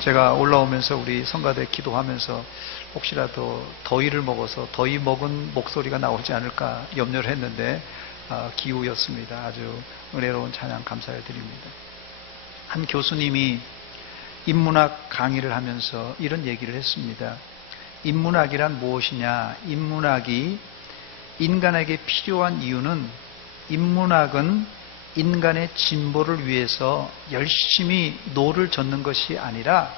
제가 올라오면서 우리 성가대 기도하면서 혹시라도 더위를 먹어서 더위 먹은 목소리가 나오지 않을까 염려를 했는데 기우였습니다. 아주 은혜로운 찬양 감사를 드립니다. 한 교수님이 인문학 강의를 하면서 이런 얘기를 했습니다. 인문학이란 무엇이냐? 인문학이 인간에게 필요한 이유는, 인문학은 인간의 진보를 위해서 열심히 노를 젓는 것이 아니라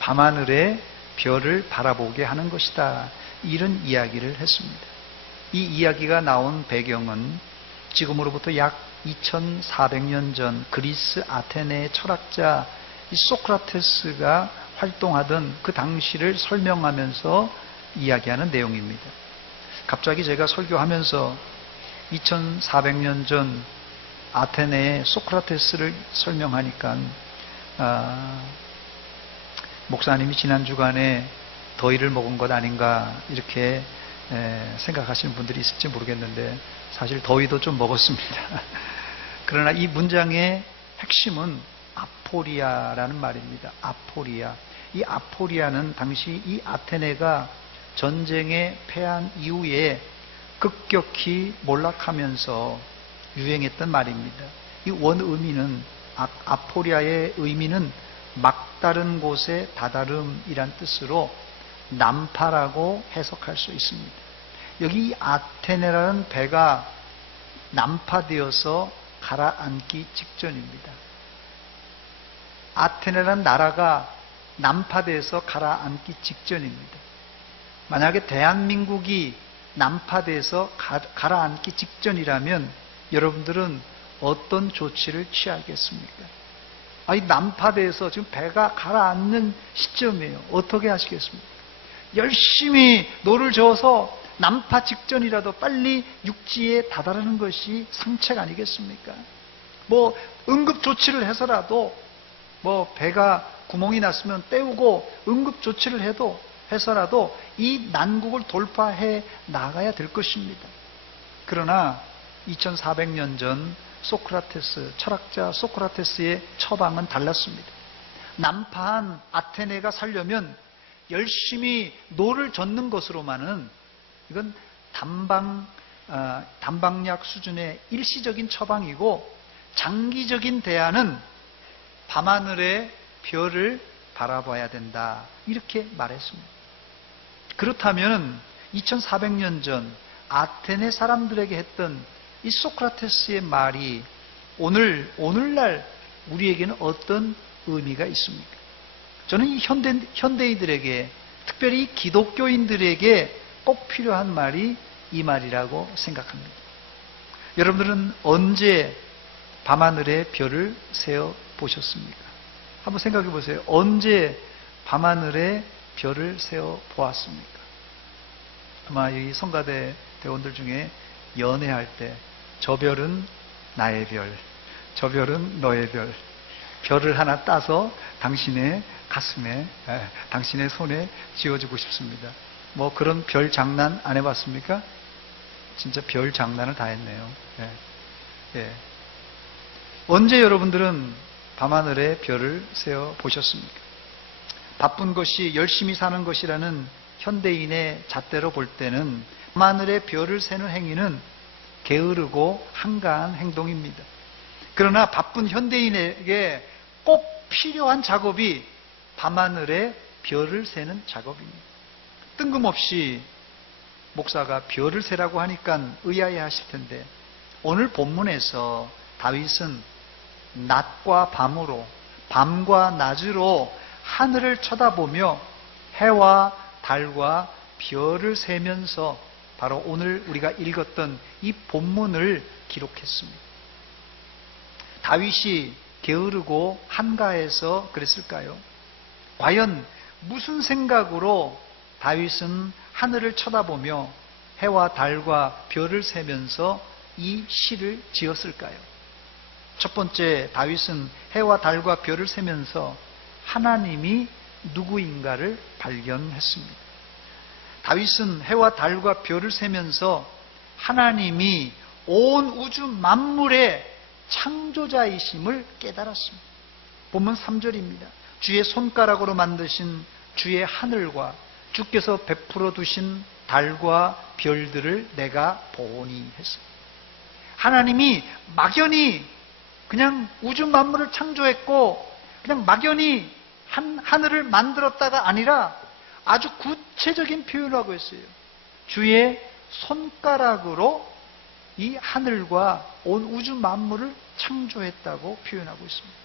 밤하늘의 별을 바라보게 하는 것이다. 이런 이야기를 했습니다. 이 이야기가 나온 배경은 지금으로부터 약 2400년 전 그리스 아테네의 철학자 소크라테스가 활동하던 그 당시를 설명하면서 이야기하는 내용입니다. 갑자기 제가 설교하면서 2400년 전 아테네의 소크라테스를 설명하니까 목사님이 지난 주간에 더위를 먹은 것 아닌가 이렇게 생각하시는 분들이 있을지 모르겠는데 사실 더위도 좀 먹었습니다. 그러나 이 문장의 핵심은 아포리아라는 말입니다. 아포리아. 이 아포리아는 당시 이 아테네가 전쟁에 패한 이후에 급격히 몰락하면서 유행했던 말입니다. 이 원의미는, 아포리아의 의미는 막다른 곳의 다다름이란 뜻으로 난파라고 해석할 수 있습니다. 여기 아테네라는 배가 난파되어서 가라앉기 직전입니다. 아테네라는 나라가 난파돼서 가라앉기 직전입니다. 만약에 대한민국이 난파돼서 가라앉기 직전이라면 여러분들은 어떤 조치를 취하겠습니까? 이 난파돼서 지금 배가 가라앉는 시점이에요. 어떻게 하시겠습니까? 열심히 노를 저어서 난파 직전이라도 빨리 육지에 다다르는 것이 상책 아니겠습니까? 응급 조치를 해서라도 배가 구멍이 났으면 떼우고 응급 조치를 해서라도 이 난국을 돌파해 나가야 될 것입니다. 그러나 2400년 전 소크라테스, 철학자 소크라테스의 처방은 달랐습니다. 난파한 아테네가 살려면 열심히 노를 젓는 것으로만은, 이건 단방약 수준의 일시적인 처방이고, 장기적인 대안은 밤하늘의 별을 바라봐야 된다. 이렇게 말했습니다. 그렇다면 2400년 전 아테네 사람들에게 했던 이 소크라테스의 말이 오늘날 우리에게는 어떤 의미가 있습니까? 저는 이 현대인들에게, 특별히 기독교인들에게 꼭 필요한 말이 이 말이라고 생각합니다. 여러분들은 언제 밤하늘의 별을 세어 보셨습니까? 한번 생각해 보세요. 언제 밤하늘의 별을 세어 보았습니까? 아마 이 성가대 대원들 중에 연애할 때 저 별은 나의 별, 저 별은 너의 별, 별을 하나 따서 당신의 가슴에, 당신의 손에 쥐어주고 싶습니다. 그런 별 장난 안 해봤습니까? 진짜 별 장난을 다 했네요. 언제 여러분들은 밤하늘의 별을 세어 보셨습니까? 바쁜 것이 열심히 사는 것이라는 현대인의 잣대로 볼 때는 밤하늘의 별을 세는 행위는 게으르고 한가한 행동입니다. 그러나 바쁜 현대인에게 꼭 필요한 작업이 밤하늘의 별을 세는 작업입니다. 뜬금없이 목사가 별을 세라고 하니까 의아해 하실 텐데, 오늘 본문에서 다윗은 낮과 밤으로, 밤과 낮으로 하늘을 쳐다보며 해와 달과 별을 세면서 바로 오늘 우리가 읽었던 이 본문을 기록했습니다. 다윗이 게으르고 한가해서 그랬을까요? 과연 무슨 생각으로 다윗은 하늘을 쳐다보며 해와 달과 별을 세면서 이 시를 지었을까요? 첫 번째, 다윗은 해와 달과 별을 세면서 하나님이 누구인가를 발견했습니다. 다윗은 해와 달과 별을 세면서 하나님이 온 우주 만물의 창조자이심을 깨달았습니다. 본문 3절입니다. 주의 손가락으로 만드신 주의 하늘과 주께서 베풀어 두신 달과 별들을 내가 보니 했어요. 하나님이 막연히 그냥 우주 만물을 창조했고 그냥 막연히 하늘을 만들었다가 아니라 아주 구체적인 표현을 하고 있어요. 주의 손가락으로 이 하늘과 온 우주 만물을 창조했다고 표현하고 있습니다.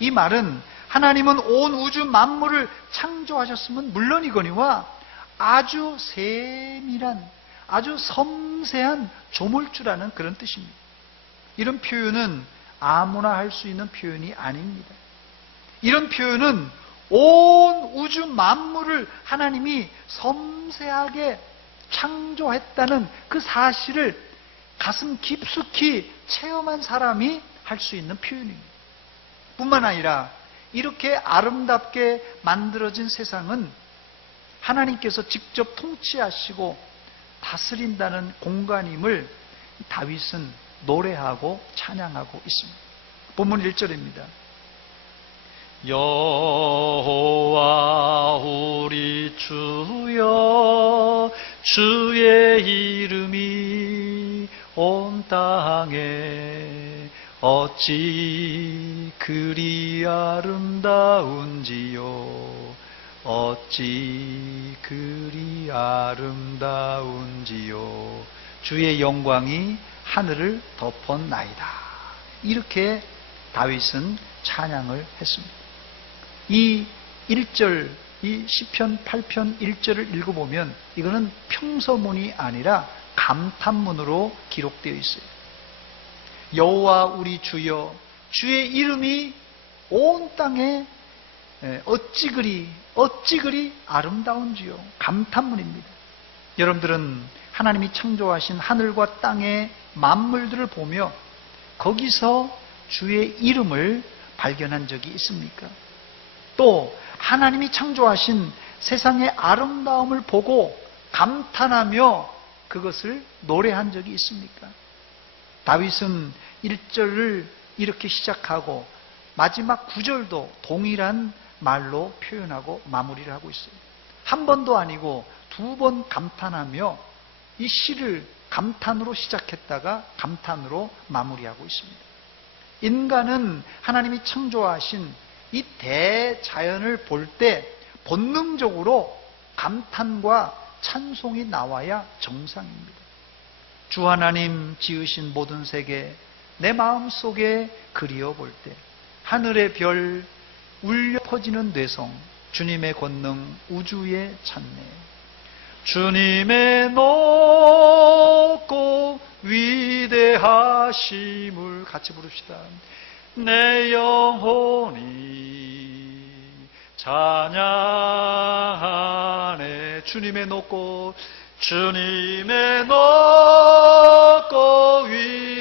이 말은 하나님은 온 우주 만물을 창조하셨으면 물론이거니와 아주 세밀한, 아주 섬세한 조물주라는 그런 뜻입니다. 이런 표현은 아무나 할 수 있는 표현이 아닙니다. 이런 표현은 온 우주 만물을 하나님이 섬세하게 창조했다는 그 사실을 가슴 깊숙이 체험한 사람이 할 수 있는 표현입니다. 뿐만 아니라 이렇게 아름답게 만들어진 세상은 하나님께서 직접 통치하시고 다스린다는 공간임을 다윗은 노래하고 찬양하고 있습니다. 본문 1절입니다. 여호와 우리 주여 주의 이름이 온 땅에 어찌 그리 아름다운지요 어찌 그리 아름다운지요 주의 영광이 하늘을 덮었나이다. 이렇게 다윗은 찬양을 했습니다. 이 1절, 이 시편 8편 1절을 읽어보면 이거는 평서문이 아니라 감탄문으로 기록되어 있어요. 여호와 우리 주여 주의 이름이 온 땅에 어찌 그리 아름다운지요. 감탄문입니다. 여러분들은 하나님이 창조하신 하늘과 땅의 만물들을 보며 거기서 주의 이름을 발견한 적이 있습니까? 또 하나님이 창조하신 세상의 아름다움을 보고 감탄하며 그것을 노래한 적이 있습니까? 다윗은 1절을 이렇게 시작하고 마지막 9절도 동일한 말로 표현하고 마무리를 하고 있어요. 한 번도 아니고 2번 감탄하며 이 시를 감탄으로 시작했다가 감탄으로 마무리하고 있습니다. 인간은 하나님이 창조하신 이 대자연을 볼 때 본능적으로 감탄과 찬송이 나와야 정상입니다. 주 하나님 지으신 모든 세계 내 마음속에 그리워 볼 때 하늘의 별 울려 퍼지는 뇌성 주님의 권능 우주에 찾네. 주님의 높고 위대하심을 같이 부릅시다. 내 영혼이 찬양하네. 주님의 높고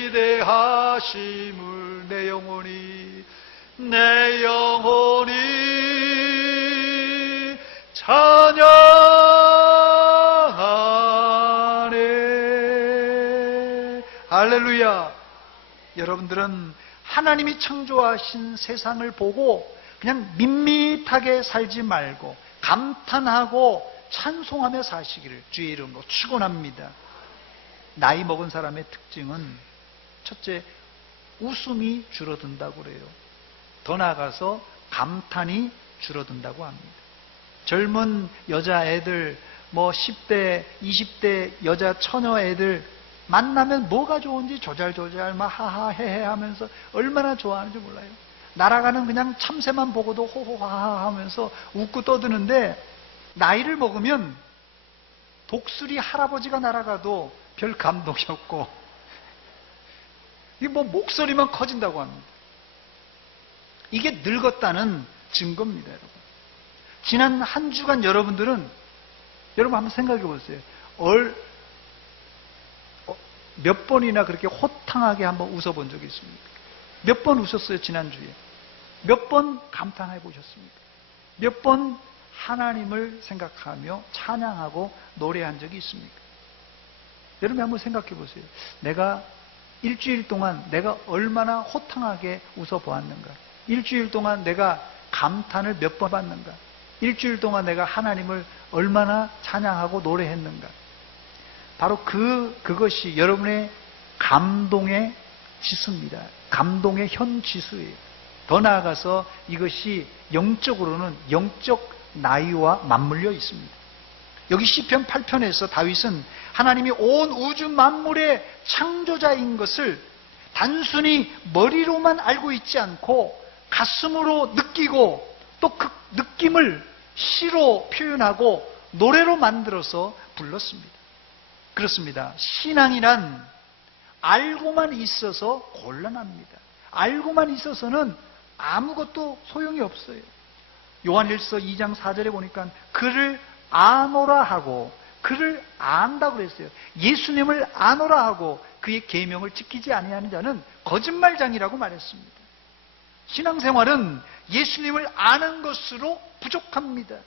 위대하심을 내 영혼이 찬양하네. 할렐루야. 여러분들은 하나님이 창조하신 세상을 보고 그냥 밋밋하게 살지 말고 감탄하고 찬송하며 사시기를 주의 이름으로 축원합니다. 나이 먹은 사람의 특징은 첫째, 웃음이 줄어든다고 그래요. 더 나아가서 감탄이 줄어든다고 합니다. 젊은 여자애들, 10대, 20대 여자 처녀애들 만나면 뭐가 좋은지 조잘조잘 막 하하 헤헤 하면서 얼마나 좋아하는지 몰라요. 날아가는 그냥 참새만 보고도 호호하하 하면서 웃고 떠드는데 나이를 먹으면 독수리 할아버지가 날아가도 별 감동이 없고 이게 목소리만 커진다고 합니다. 이게 늙었다는 증거입니다, 여러분. 지난 한 주간 여러분 한번 생각해 보세요. 몇 번이나 그렇게 호탕하게 한번 웃어본 적이 있습니까? 몇 번 웃었어요, 지난주에? 몇 번 감탄해 보셨습니까? 몇 번 하나님을 생각하며 찬양하고 노래한 적이 있습니까? 여러분 한번 생각해 보세요. 내가 일주일 동안 내가 얼마나 호탕하게 웃어 보았는가? 일주일 동안 내가 감탄을 몇 번 받는가? 일주일 동안 내가 하나님을 얼마나 찬양하고 노래했는가? 바로 그것이 여러분의 감동의 지수입니다. 감동의 현 지수예요. 더 나아가서 이것이 영적으로는 영적 나이와 맞물려 있습니다. 여기 시편 8편에서 다윗은 하나님이 온 우주 만물의 창조자인 것을 단순히 머리로만 알고 있지 않고 가슴으로 느끼고 또 그 느낌을 시로 표현하고 노래로 만들어서 불렀습니다. 그렇습니다. 신앙이란 알고만 있어서 곤란합니다. 알고만 있어서는 아무것도 소용이 없어요. 요한일서 2장 4절에 보니까 그를 아노라 하고 그를 안다고 그랬어요. 예수님을 아노라 하고 그의 계명을 지키지 아니하는 자는 거짓말장이라고 말했습니다. 신앙생활은 예수님을 아는 것으로 부족합니다.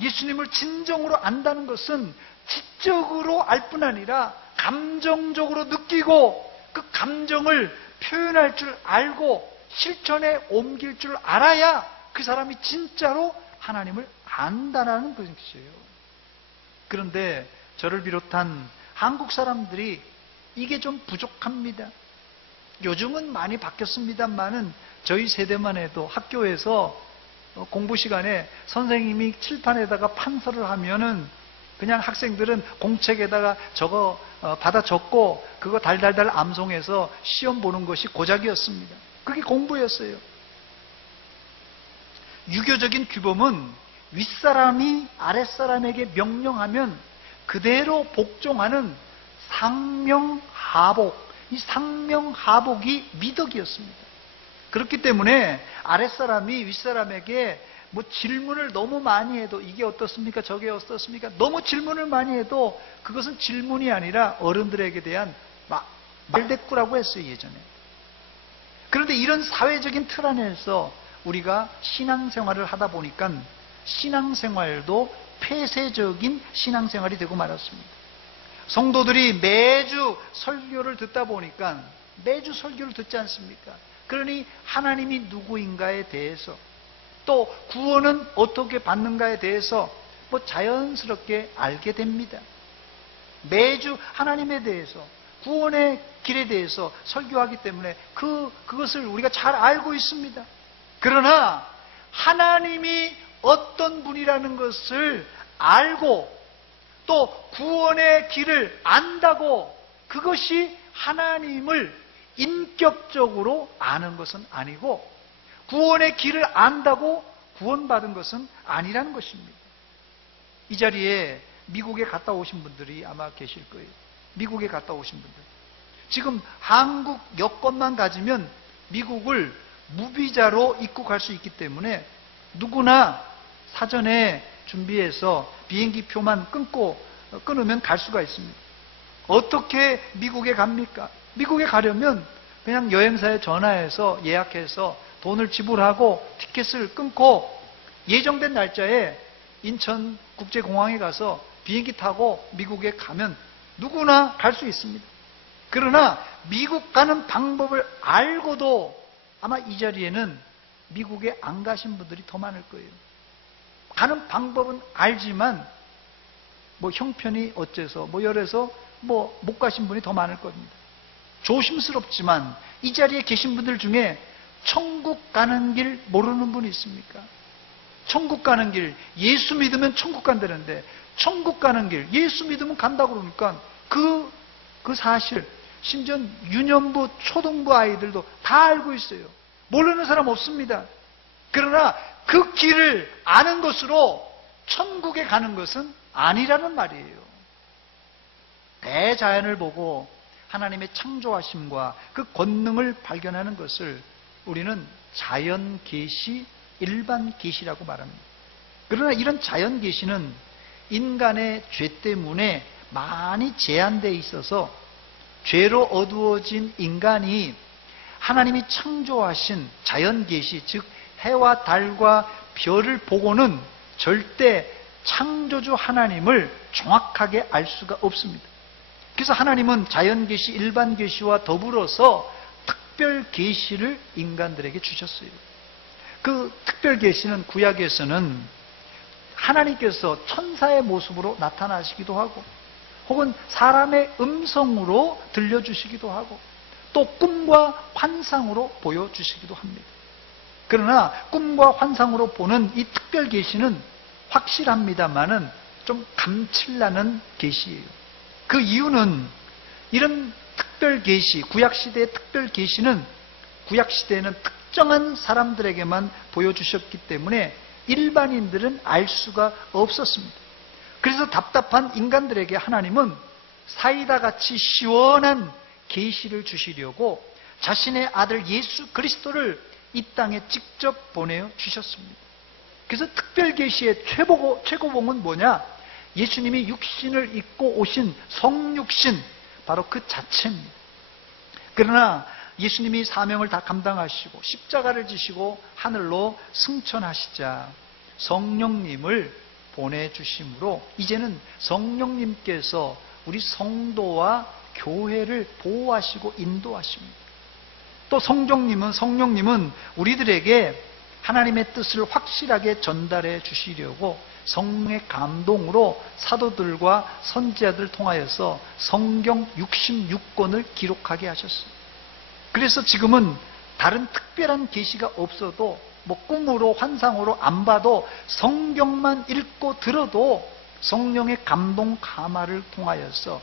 예수님을 진정으로 안다는 것은 지적으로 알 뿐 아니라 감정적으로 느끼고 그 감정을 표현할 줄 알고 실천에 옮길 줄 알아야 그 사람이 진짜로 하나님을 안다라는 것이에요. 그런데 저를 비롯한 한국 사람들이 이게 좀 부족합니다. 요즘은 많이 바뀌었습니다만은 저희 세대만 해도 학교에서 공부 시간에 선생님이 칠판에다가 판서를 하면은 그냥 학생들은 공책에다가 받아 적고 그거 달달달 암송해서 시험 보는 것이 고작이었습니다. 그게 공부였어요. 유교적인 규범은 윗사람이 아랫사람에게 명령하면 그대로 복종하는 상명하복, 이 상명하복이 미덕이었습니다. 그렇기 때문에 아랫사람이 윗사람에게 뭐 질문을 너무 많이 해도 이게 어떻습니까? 저게 어떻습니까? 너무 질문을 많이 해도 그것은 질문이 아니라 어른들에게 대한 말대꾸라고 했어요, 예전에. 그런데 이런 사회적인 틀 안에서 우리가 신앙생활을 하다 보니까 신앙생활도 폐쇄적인 신앙생활이 되고 말았습니다. 성도들이 매주 설교를 듣다 보니까 매주 설교를 듣지 않습니까? 그러니 하나님이 누구인가에 대해서 또 구원은 어떻게 받는가에 대해서 자연스럽게 알게 됩니다. 매주 하나님에 대해서 구원의 길에 대해서 설교하기 때문에 그것을 우리가 잘 알고 있습니다. 그러나 하나님이 어떤 분이라는 것을 알고 또 구원의 길을 안다고 그것이 하나님을 인격적으로 아는 것은 아니고 구원의 길을 안다고 구원받은 것은 아니라는 것입니다. 이 자리에 미국에 갔다 오신 분들이 아마 계실 거예요. 미국에 갔다 오신 분들. 지금 한국 여권만 가지면 미국을 무비자로 입국할 수 있기 때문에 누구나 사전에 준비해서 비행기 표만 끊으면 갈 수가 있습니다. 어떻게 미국에 갑니까? 미국에 가려면 그냥 여행사에 전화해서 예약해서 돈을 지불하고 티켓을 끊고 예정된 날짜에 인천국제공항에 가서 비행기 타고 미국에 가면 누구나 갈 수 있습니다. 그러나 미국 가는 방법을 알고도 아마 이 자리에는 미국에 안 가신 분들이 더 많을 거예요. 가는 방법은 알지만 형편이 어째서 열해서 못 가신 분이 더 많을 겁니다. 조심스럽지만 이 자리에 계신 분들 중에 천국 가는 길 모르는 분이 있습니까? 천국 가는 길, 예수 믿으면 천국 간다는데 천국 가는 길, 예수 믿으면 간다고 그러니까 그 사실 심지어 유년부, 초등부 아이들도 다 알고 있어요. 모르는 사람 없습니다. 그러나 그 길을 아는 것으로 천국에 가는 것은 아니라는 말이에요. 대자연을 보고 하나님의 창조하심과 그 권능을 발견하는 것을 우리는 자연 계시, 일반 계시라고 말합니다. 그러나 이런 자연 계시는 인간의 죄 때문에 많이 제한되어 있어서 죄로 어두워진 인간이 하나님이 창조하신 자연 계시, 즉 해와 달과 별을 보고는 절대 창조주 하나님을 정확하게 알 수가 없습니다. 그래서 하나님은 자연 계시, 일반 계시와 더불어서 특별 계시를 인간들에게 주셨어요. 그 특별 계시는 구약에서는 하나님께서 천사의 모습으로 나타나시기도 하고 혹은 사람의 음성으로 들려주시기도 하고 또 꿈과 환상으로 보여주시기도 합니다. 그러나 꿈과 환상으로 보는 이 특별 계시는 확실합니다만은 좀 감칠나는 계시예요. 그 이유는 이런 특별 계시, 구약시대의 특별 계시는 구약시대에는 특정한 사람들에게만 보여주셨기 때문에 일반인들은 알 수가 없었습니다. 그래서 답답한 인간들에게 하나님은 사이다 같이 시원한 계시를 주시려고 자신의 아들 예수 그리스도를 이 땅에 직접 보내어 주셨습니다. 그래서 특별 계시의 최고봉은 뭐냐? 예수님이 육신을 입고 오신 성육신, 바로 그 자체입니다. 그러나 예수님이 사명을 다 감당하시고 십자가를 지시고 하늘로 승천하시자 성령님을 보내주심으로 이제는 성령님께서 우리 성도와 교회를 보호하시고 인도하십니다. 또 성령님은 우리들에게 하나님의 뜻을 확실하게 전달해 주시려고 성령의 감동으로 사도들과 선지자들을 통하여서 성경 66권을 기록하게 하셨습니다. 그래서 지금은 다른 특별한 계시가 없어도 뭐 꿈으로 환상으로 안 봐도 성경만 읽고 들어도 성령의 감동 감화를 통하여서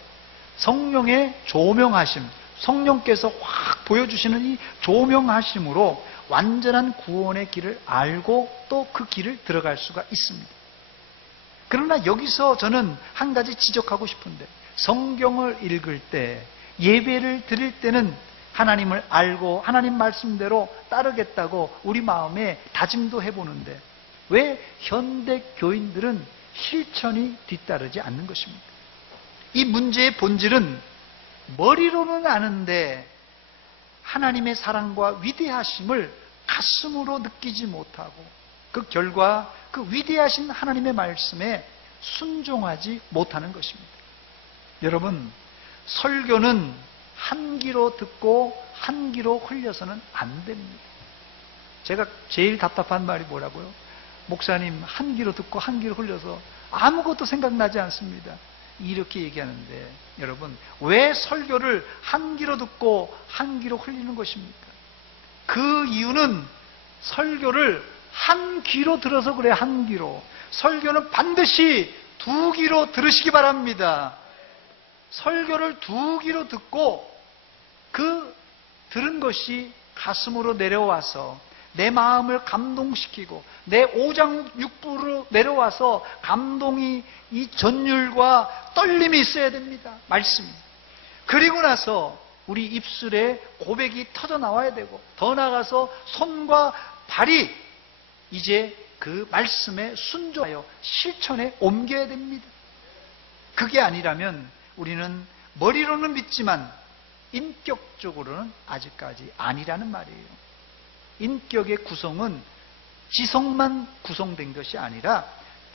성령의 조명하심, 성령께서 확 보여주시는 이 조명하심으로 완전한 구원의 길을 알고 또 그 길을 들어갈 수가 있습니다. 그러나 여기서 저는 한 가지 지적하고 싶은데, 성경을 읽을 때, 예배를 드릴 때는 하나님을 알고 하나님 말씀대로 따르겠다고 우리 마음에 다짐도 해보는데 왜 현대 교인들은 실천이 뒤따르지 않는 것입니까? 이 문제의 본질은 머리로는 아는데 하나님의 사랑과 위대하심을 가슴으로 느끼지 못하고 그 결과 그 위대하신 하나님의 말씀에 순종하지 못하는 것입니다. 여러분, 설교는 한 귀로 듣고 한 귀로 흘려서는 안 됩니다. 제가 제일 답답한 말이 뭐라고요? 목사님, 한 귀로 듣고 한 귀로 흘려서 아무것도 생각나지 않습니다. 이렇게 얘기하는데, 여러분, 왜 설교를 한 귀로 듣고 한 귀로 흘리는 것입니까? 그 이유는 설교를 한 귀로 들어서 그래요. 한 귀로. 설교는 반드시 두 귀로 들으시기 바랍니다. 설교를 두 귀로 듣고 그 들은 것이 가슴으로 내려와서 내 마음을 감동시키고 내 오장육부로 내려와서 감동이 이 전율과 떨림이 있어야 됩니다. 말씀이. 그리고 나서 우리 입술에 고백이 터져 나와야 되고 더 나아가서 손과 발이 이제 그 말씀에 순종하여 실천에 옮겨야 됩니다. 그게 아니라면 우리는 머리로는 믿지만 인격적으로는 아직까지 아니라는 말이에요. 인격의 구성은 지성만 구성된 것이 아니라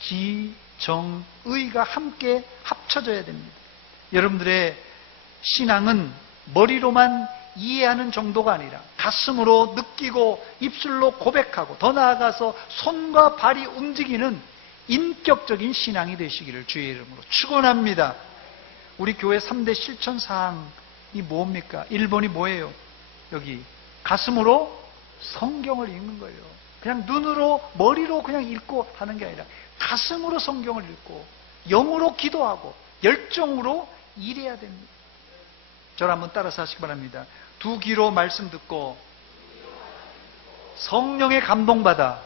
지, 정, 의가 함께 합쳐져야 됩니다. 여러분들의 신앙은 머리로만 이해하는 정도가 아니라 가슴으로 느끼고 입술로 고백하고 더 나아가서 손과 발이 움직이는 인격적인 신앙이 되시기를 주의 이름으로 축원합니다. 우리 교회 3대 실천 사항이 뭡니까? 1번이 뭐예요? 여기 가슴으로 성경을 읽는 거예요. 그냥 눈으로 머리로 그냥 읽고 하는 게 아니라 가슴으로 성경을 읽고 영으로 기도하고 열정으로 일해야 됩니다. 저를 한번 따라서 하시기 바랍니다. 두 귀로 말씀 듣고 성령의 감동받아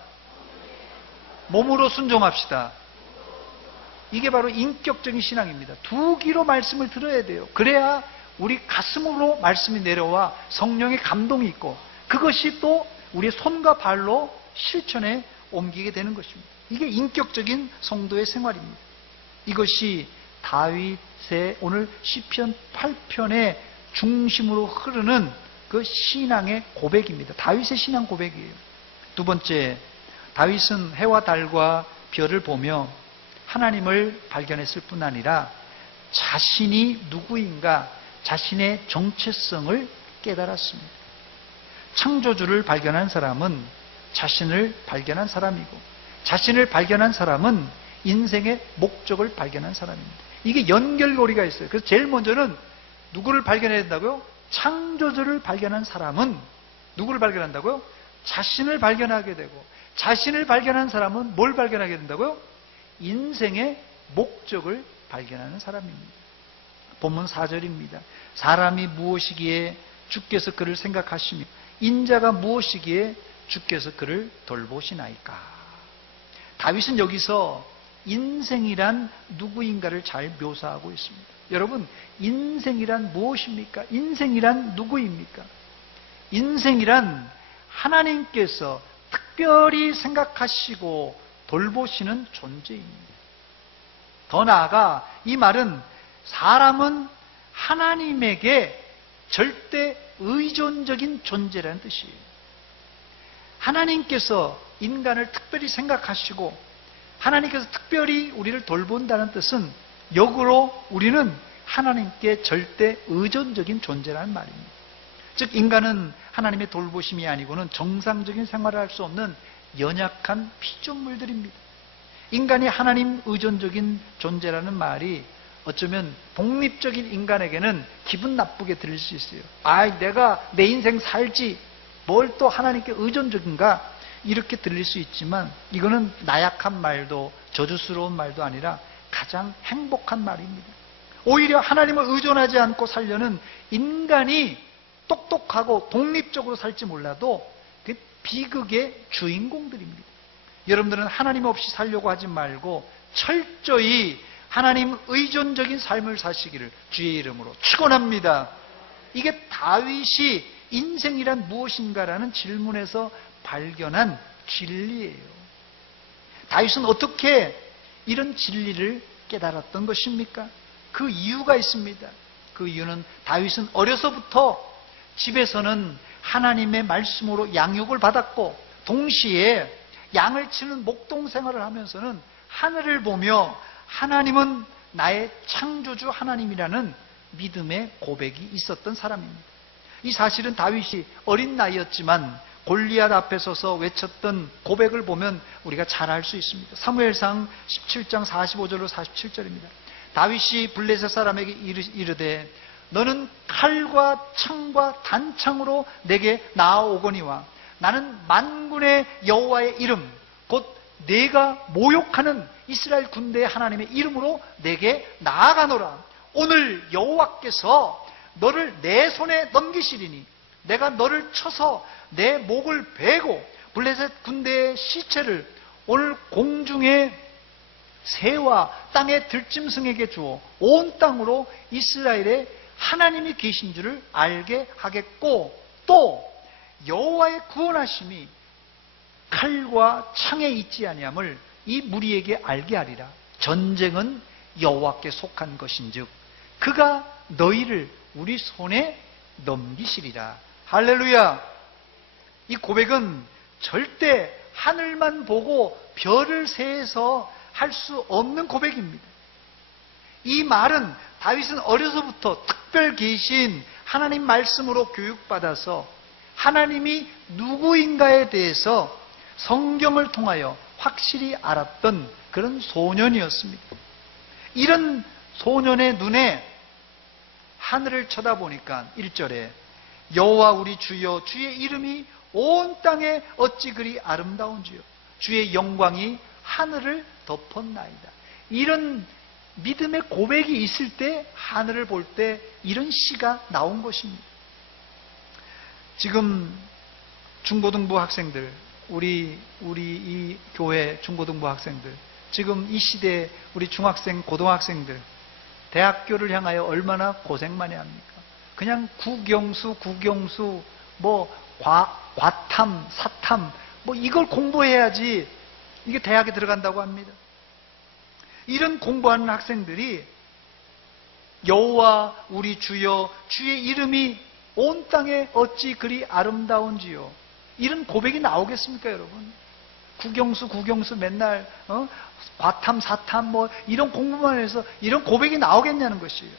몸으로 순종합시다. 이게 바로 인격적인 신앙입니다. 두 귀로 말씀을 들어야 돼요. 그래야 우리 가슴으로 말씀이 내려와 성령의 감동이 있고 그것이 또 우리의 손과 발로 실천에 옮기게 되는 것입니다. 이게 인격적인 성도의 생활입니다. 이것이 다윗의 오늘 시편 8편의 중심으로 흐르는 그 신앙의 고백입니다. 다윗의 신앙 고백이에요. 두 번째, 다윗은 해와 달과 별을 보며 하나님을 발견했을 뿐 아니라 자신이 누구인가, 자신의 정체성을 깨달았습니다. 창조주를 발견한 사람은 자신을 발견한 사람이고, 자신을 발견한 사람은 인생의 목적을 발견한 사람입니다. 이게 연결고리가 있어요. 그래서 제일 먼저는 누구를 발견해야 된다고요? 창조주를 발견한 사람은 누구를 발견한다고요? 자신을 발견하게 되고, 자신을 발견한 사람은 뭘 발견하게 된다고요? 인생의 목적을 발견하는 사람입니다. 본문 4절입니다. 사람이 무엇이기에 주께서 그를 생각하시며 인자가 무엇이기에 주께서 그를 돌보시나이까. 다윗은 여기서 인생이란 누구인가를 잘 묘사하고 있습니다. 여러분, 인생이란 무엇입니까? 인생이란 누구입니까? 인생이란 하나님께서 특별히 생각하시고 돌보시는 존재입니다. 더 나아가 이 말은 사람은 하나님에게 절대 의존적인 존재라는 뜻이에요. 하나님께서 인간을 특별히 생각하시고 하나님께서 특별히 우리를 돌본다는 뜻은 역으로 우리는 하나님께 절대 의존적인 존재라는 말입니다. 즉 인간은 하나님의 돌보심이 아니고는 정상적인 생활을 할 수 없는 연약한 피조물들입니다. 인간이 하나님 의존적인 존재라는 말이 어쩌면 독립적인 인간에게는 기분 나쁘게 들릴 수 있어요. 내가 내 인생 살지 뭘 또 하나님께 의존적인가? 이렇게 들릴 수 있지만 이거는 나약한 말도 저주스러운 말도 아니라 가장 행복한 말입니다. 오히려 하나님을 의존하지 않고 살려는 인간이 똑똑하고 독립적으로 살지 몰라도 그 비극의 주인공들입니다. 여러분들은 하나님 없이 살려고 하지 말고 철저히 하나님 의존적인 삶을 사시기를 주의 이름으로 축원합니다. 이게 다윗이 인생이란 무엇인가라는 질문에서 발견한 진리예요. 다윗은 어떻게 이런 진리를 깨달았던 것입니까? 그 이유가 있습니다. 그 이유는 다윗은 어려서부터 집에서는 하나님의 말씀으로 양육을 받았고 동시에 양을 치는 목동 생활을 하면서는 하늘을 보며 하나님은 나의 창조주 하나님이라는 믿음의 고백이 있었던 사람입니다. 이 사실은 다윗이 어린 나이였지만 골리앗 앞에 서서 외쳤던 고백을 보면 우리가 잘 알 수 있습니다. 사무엘상 17장 45절로 47절입니다. 다윗이 블레셋 사람에게 이르되 너는 칼과 창과 단창으로 내게 나아오거니와 나는 만군의 여호와의 이름 곧 내가 모욕하는 이스라엘 군대의 하나님의 이름으로 내게 나아가노라. 오늘 여호와께서 너를 내 손에 넘기시리니 내가 너를 쳐서 내 목을 베고 블레셋 군대의 시체를 오늘 공중의 새와 땅의 들짐승에게 주어 온 땅으로 이스라엘에 하나님이 계신 줄을 알게 하겠고 또 여호와의 구원하심이 칼과 창에 있지 아니함을 이 무리에게 알게 하리라. 전쟁은 여호와께 속한 것인즉 그가 너희를 우리 손에 넘기시리라. 할렐루야. 이 고백은 절대 하늘만 보고 별을 세해서 할 수 없는 고백입니다. 이 말은 다윗은 어려서부터 특별 계신 하나님 말씀으로 교육받아서 하나님이 누구인가에 대해서 성경을 통하여 확실히 알았던 그런 소년이었습니다. 이런 소년의 눈에 하늘을 쳐다보니까 1절에 여호와 우리 주여 주의 이름이 온 땅에 어찌 그리 아름다운지요 주의 영광이 하늘을 덮었나이다. 이런 믿음의 고백이 있을 때 하늘을 볼 때 이런 시가 나온 것입니다. 지금 중고등부 학생들 우리 이 교회 중고등부 학생들 지금 이 시대에 우리 중학생 고등학생들 대학교를 향하여 얼마나 고생 많이 합니까? 그냥 국영수 뭐 과탐 사탐 뭐 이걸 공부해야지 이게 대학에 들어간다고 합니다. 이런 공부하는 학생들이 여호와 우리 주여 주의 이름이 온 땅에 어찌 그리 아름다운지요 이런 고백이 나오겠습니까 여러분? 국영수 맨날 과탐 사탐 뭐 이런 공부만 해서 이런 고백이 나오겠냐는 것이에요.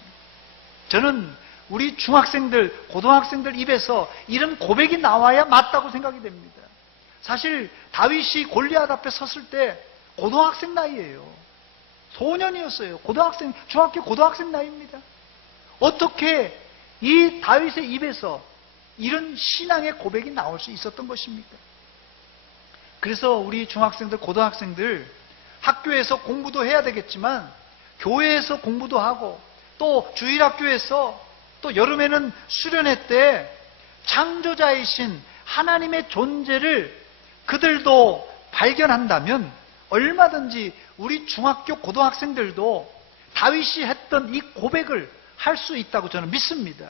저는 우리 중학생들 고등학생들 입에서 이런 고백이 나와야 맞다고 생각이 됩니다. 사실 다윗이 골리앗 앞에 섰을 때 고등학생 나이예요. 소년이었어요. 중학교 고등학생 나이입니다. 어떻게 이 다윗의 입에서 이런 신앙의 고백이 나올 수 있었던 것입니까? 그래서 우리 중학생들, 고등학생들 학교에서 공부도 해야 되겠지만 교회에서 공부도 하고 또 주일학교에서 또 여름에는 수련회 때 창조자이신 하나님의 존재를 그들도 발견한다면 얼마든지 우리 중학교 고등학생들도 다윗이 했던 이 고백을 할 수 있다고 저는 믿습니다.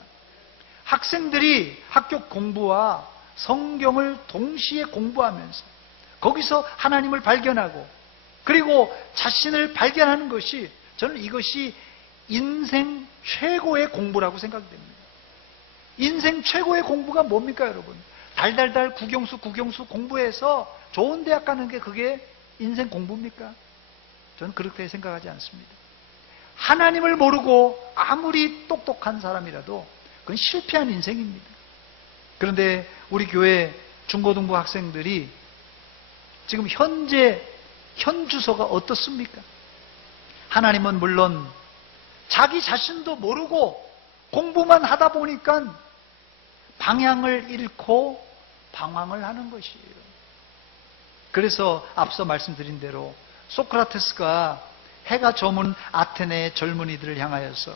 학생들이 학교 공부와 성경을 동시에 공부하면서 거기서 하나님을 발견하고 그리고 자신을 발견하는 것이 저는 이것이 인생 최고의 공부라고 생각됩니다. 인생 최고의 공부가 뭡니까 여러분? 달달달 국영수 공부해서 좋은 대학 가는 게 그게 인생 공부입니까? 저는 그렇게 생각하지 않습니다. 하나님을 모르고 아무리 똑똑한 사람이라도 그건 실패한 인생입니다. 그런데 우리 교회 중고등부 학생들이 지금 현재 현 주소가 어떻습니까? 하나님은 물론 자기 자신도 모르고 공부만 하다 보니까 방향을 잃고 방황을 하는 것이에요. 그래서 앞서 말씀드린 대로 소크라테스가 해가 저문 아테네의 젊은이들을 향하여서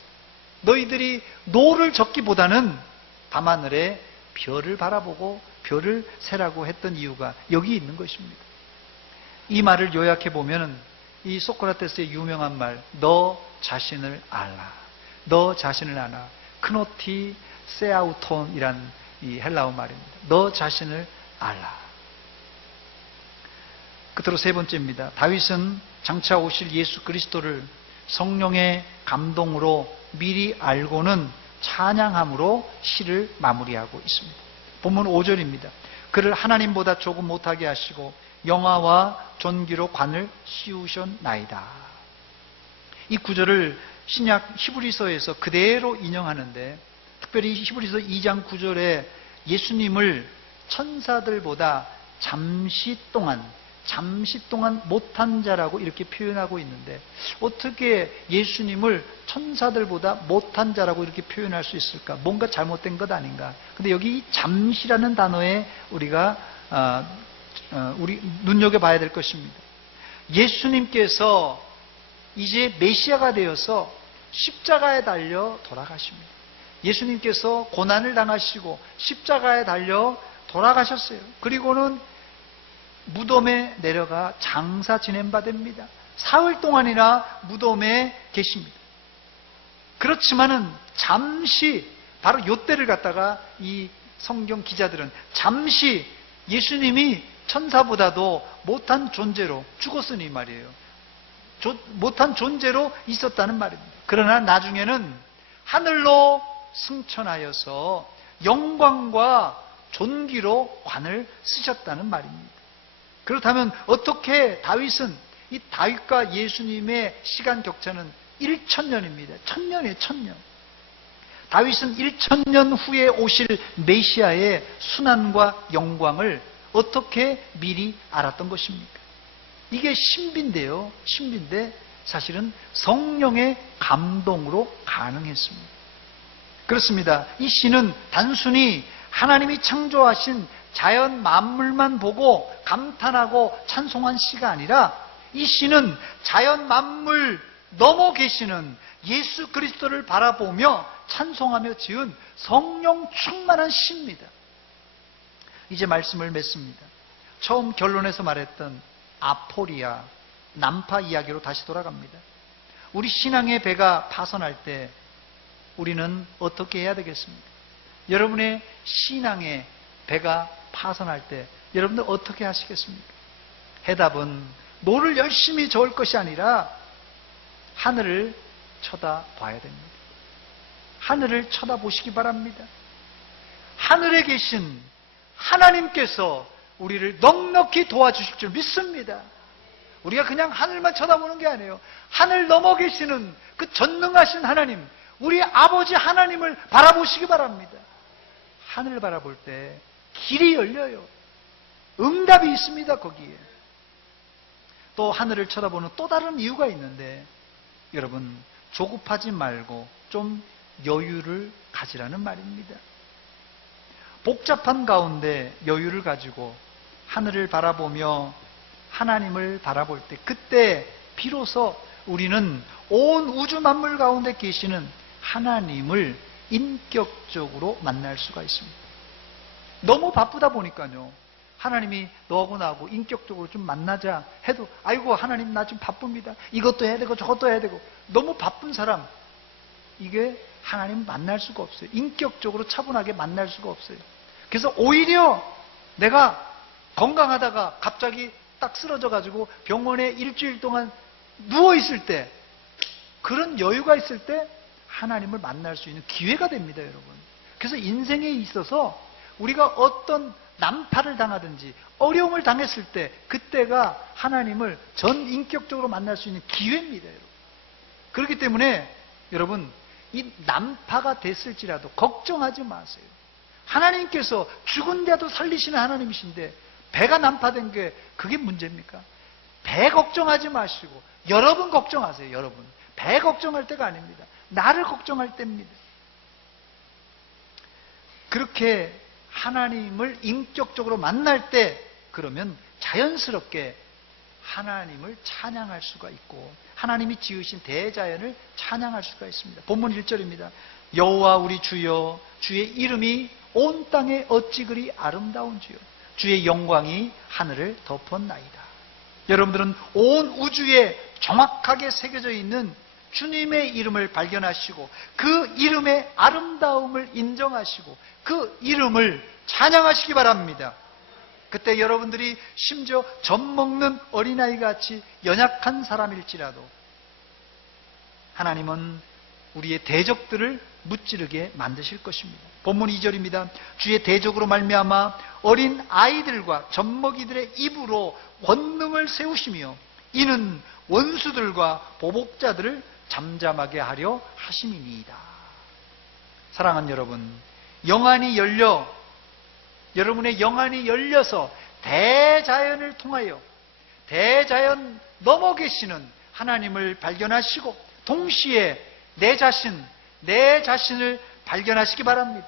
너희들이 노를 적기보다는 밤하늘에 별을 바라보고 별을 세라고 했던 이유가 여기 있는 것입니다. 이 말을 요약해 보면 이 소크라테스의 유명한 말, 너 자신을 알라. 너 자신을 알아. 크노티 세아우톤이란 이 헬라어 말입니다. 너 자신을 알라. 끝으로 세 번째입니다. 다윗은 장차 오실 예수 그리스도를 성령의 감동으로 미리 알고는 찬양함으로 시를 마무리하고 있습니다. 본문 5절입니다. 그를 하나님보다 조금 못하게 하시고 영화와 존귀로 관을 씌우셨나이다. 이 구절을 신약 히브리서에서 그대로 인용하는데 특별히 히브리서 2장 9절에 예수님을 천사들보다 잠시 동안 못한 자라고 이렇게 표현하고 있는데 어떻게 예수님을 천사들보다 못한 자라고 이렇게 표현할 수 있을까? 뭔가 잘못된 것 아닌가? 근데 여기 이 잠시라는 단어에 우리가 우리 눈여겨봐야 될 것입니다. 예수님께서 이제 메시아가 되어서 십자가에 달려 돌아가십니다. 예수님께서 고난을 당하시고 십자가에 달려 돌아가셨어요. 그리고는 무덤에 내려가 장사 지낸 바 됩니다. 사흘 동안이나 무덤에 계십니다. 그렇지만은 잠시 바로 이때를 갖다가 이 성경 기자들은 잠시 예수님이 천사보다도 못한 존재로 죽었으니 말이에요. 못한 존재로 있었다는 말입니다. 그러나 나중에는 하늘로 승천하여서 영광과 존귀로 관을 쓰셨다는 말입니다. 그렇다면 어떻게 다윗은 이 다윗과 예수님의 시간 격차는 1000년입니다. 1000년이에요. 1000년. 다윗은 1000년 후에 오실 메시아의 순환과 영광을 어떻게 미리 알았던 것입니까? 이게 신비인데요. 신비인데 사실은 성령의 감동으로 가능했습니다. 그렇습니다. 이 시는 단순히 하나님이 창조하신 자연 만물만 보고 감탄하고 찬송한 시가 아니라 이 시는 자연 만물 넘어 계시는 예수 그리스도를 바라보며 찬송하며 지은 성령 충만한 시입니다. 이제 말씀을 맺습니다. 처음 결론에서 말했던 아포리아, 난파 이야기로 다시 돌아갑니다. 우리 신앙의 배가 파선할 때 우리는 어떻게 해야 되겠습니까? 여러분의 신앙의 배가 파선할 때 여러분들 어떻게 하시겠습니까? 해답은 노를 열심히 저을 것이 아니라 하늘을 쳐다봐야 됩니다. 하늘을 쳐다보시기 바랍니다. 하늘에 계신 하나님께서 우리를 넉넉히 도와주실 줄 믿습니다. 우리가 그냥 하늘만 쳐다보는 게 아니에요. 하늘 넘어 계시는 그 전능하신 하나님, 우리 아버지 하나님을 바라보시기 바랍니다. 하늘을 바라볼 때 길이 열려요. 응답이 있습니다, 거기에. 또 하늘을 쳐다보는 또 다른 이유가 있는데, 여러분, 조급하지 말고 좀 여유를 가지라는 말입니다. 복잡한 가운데 여유를 가지고 하늘을 바라보며 하나님을 바라볼 때, 그때 비로소 우리는 온 우주 만물 가운데 계시는 하나님을 인격적으로 만날 수가 있습니다. 너무 바쁘다 보니까요, 하나님이 너하고 나하고 인격적으로 좀 만나자 해도, 아이고 하나님 나 지금 바쁩니다, 이것도 해야 되고 저것도 해야 되고, 너무 바쁜 사람, 이게 하나님 만날 수가 없어요. 인격적으로 차분하게 만날 수가 없어요. 그래서 오히려 내가 건강하다가 갑자기 딱 쓰러져 가지고 병원에 일주일 동안 누워 있을 때, 그런 여유가 있을 때 하나님을 만날 수 있는 기회가 됩니다, 여러분. 그래서 인생에 있어서 우리가 어떤 난파를 당하든지 어려움을 당했을 때, 그때가 하나님을 전 인격적으로 만날 수 있는 기회입니다, 여러분. 그렇기 때문에 여러분, 이 난파가 됐을지라도 걱정하지 마세요. 하나님께서 죽은 자도 살리시는 하나님이신데 배가 난파된 게 그게 문제입니까? 배 걱정하지 마시고 여러분 걱정하세요. 여러분, 배 걱정할 때가 아닙니다. 나를 걱정할 때입니다. 그렇게 하나님을 인격적으로 만날 때, 그러면 자연스럽게 하나님을 찬양할 수가 있고 하나님이 지으신 대자연을 찬양할 수가 있습니다. 본문 1절입니다. 여호와 우리 주여, 주의 이름이 온 땅에 어찌 그리 아름다운지요, 주의 영광이 하늘을 덮었나이다. 여러분들은 온 우주에 정확하게 새겨져 있는 주님의 이름을 발견하시고 그 이름의 아름다움을 인정하시고 그 이름을 찬양하시기 바랍니다. 그때 여러분들이 심지어 젖 먹는 어린아이 같이 연약한 사람일지라도 하나님은 우리의 대적들을 무찌르게 만드실 것입니다. 본문 2절입니다. 주의 대적으로 말미암아 어린 아이들과 젖먹이들의 입으로 권능을 세우시며 이는 원수들과 보복자들을 잠잠하게 하려 하심이니이다. 사랑하는 여러분, 영안이 열려, 여러분의 영안이 열려서 대자연을 통하여 대자연 넘어 계시는 하나님을 발견하시고 동시에 내 자신을 발견하시기 바랍니다.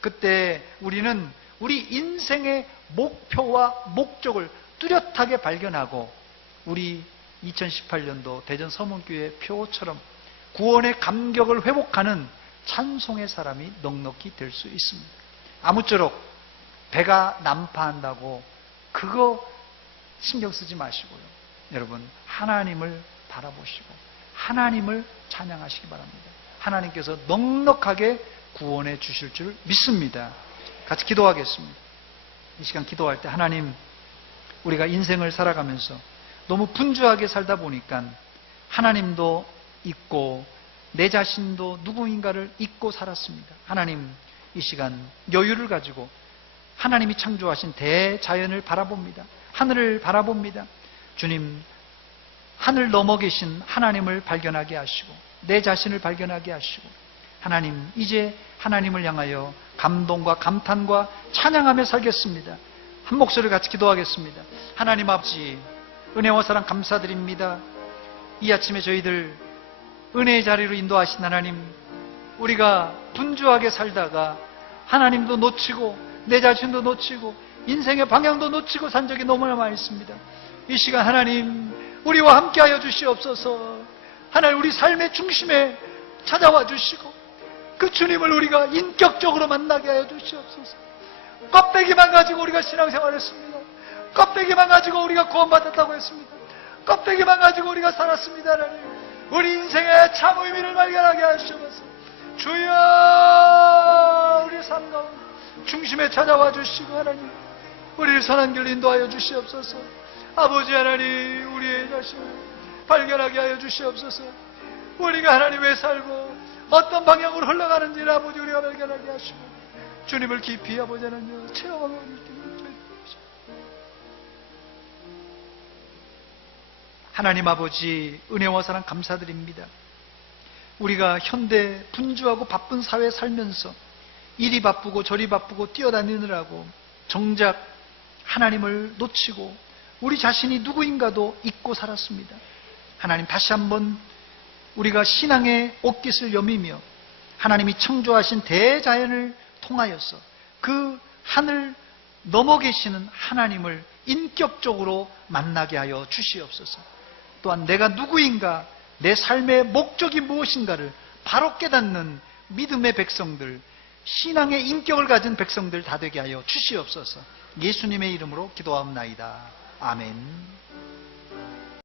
그때 우리는 우리 인생의 목표와 목적을 뚜렷하게 발견하고 우리 2018년도 대전 서문교회 표처럼 구원의 감격을 회복하는 찬송의 사람이 넉넉히 될 수 있습니다. 아무쪼록 배가 난파한다고 그거 신경 쓰지 마시고요. 여러분, 하나님을 바라보시고 하나님을 찬양하시기 바랍니다. 하나님께서 넉넉하게 구원해 주실 줄 믿습니다. 같이 기도하겠습니다. 이 시간 기도할 때, 하나님, 우리가 인생을 살아가면서 너무 분주하게 살다 보니까 하나님도 잊고 내 자신도 누구인가를 잊고 살았습니다. 하나님, 이 시간 여유를 가지고 하나님이 창조하신 대자연을 바라봅니다. 하늘을 바라봅니다. 주님, 하늘 넘어 계신 하나님을 발견하게 하시고 내 자신을 발견하게 하시고, 하나님, 이제 하나님을 향하여 감동과 감탄과 찬양하며 살겠습니다. 한 목소리 같이 기도하겠습니다. 하나님 아버지, 은혜와 사랑 감사드립니다. 이 아침에 저희들 은혜의 자리로 인도하신 하나님, 우리가 분주하게 살다가 하나님도 놓치고 내 자신도 놓치고 인생의 방향도 놓치고 산 적이 너무나 많이 있습니다. 이 시간 하나님, 우리와 함께하여 주시옵소서. 하나님, 우리 삶의 중심에 찾아와 주시고 그 주님을 우리가 인격적으로 만나게 하여 주시옵소서. 껍데기만 가지고 우리가 신앙생활했습니다. 껍데기만 가지고 우리가 구원받았다고 했습니다. 껍데기만 가지고 우리가 살았습니다. 하나님, 우리 인생의 참 의미를 발견하게 하시옵소서. 주여, 우리 삶 가운데 중심에 찾아와 주시고 하나님, 우리를 선한 길로 인도하여 주시옵소서. 아버지 하나님, 우리의 자신을 발견하게 하여 주시옵소서. 우리가 하나님 왜 살고 어떤 방향으로 흘러가는지를 아버지 우리가 발견하게 하시고 주님을 깊이 아버지 하나님 체험하고 하나님 아버지, 은혜와 사랑 감사드립니다. 우리가 현대 분주하고 바쁜 사회에 살면서 이리 바쁘고 저리 바쁘고 뛰어다니느라고 정작 하나님을 놓치고 우리 자신이 누구인가도 잊고 살았습니다. 하나님, 다시 한번 우리가 신앙의 옷깃을 여미며 하나님이 창조하신 대자연을 통하여서 그 하늘 넘어 계시는 하나님을 인격적으로 만나게 하여 주시옵소서. 또한 내가 누구인가, 내 삶의 목적이 무엇인가를 바로 깨닫는 믿음의 백성들, 신앙의 인격을 가진 백성들 다 되게 하여 주시옵소서. 예수님의 이름으로 기도하옵나이다. 아멘.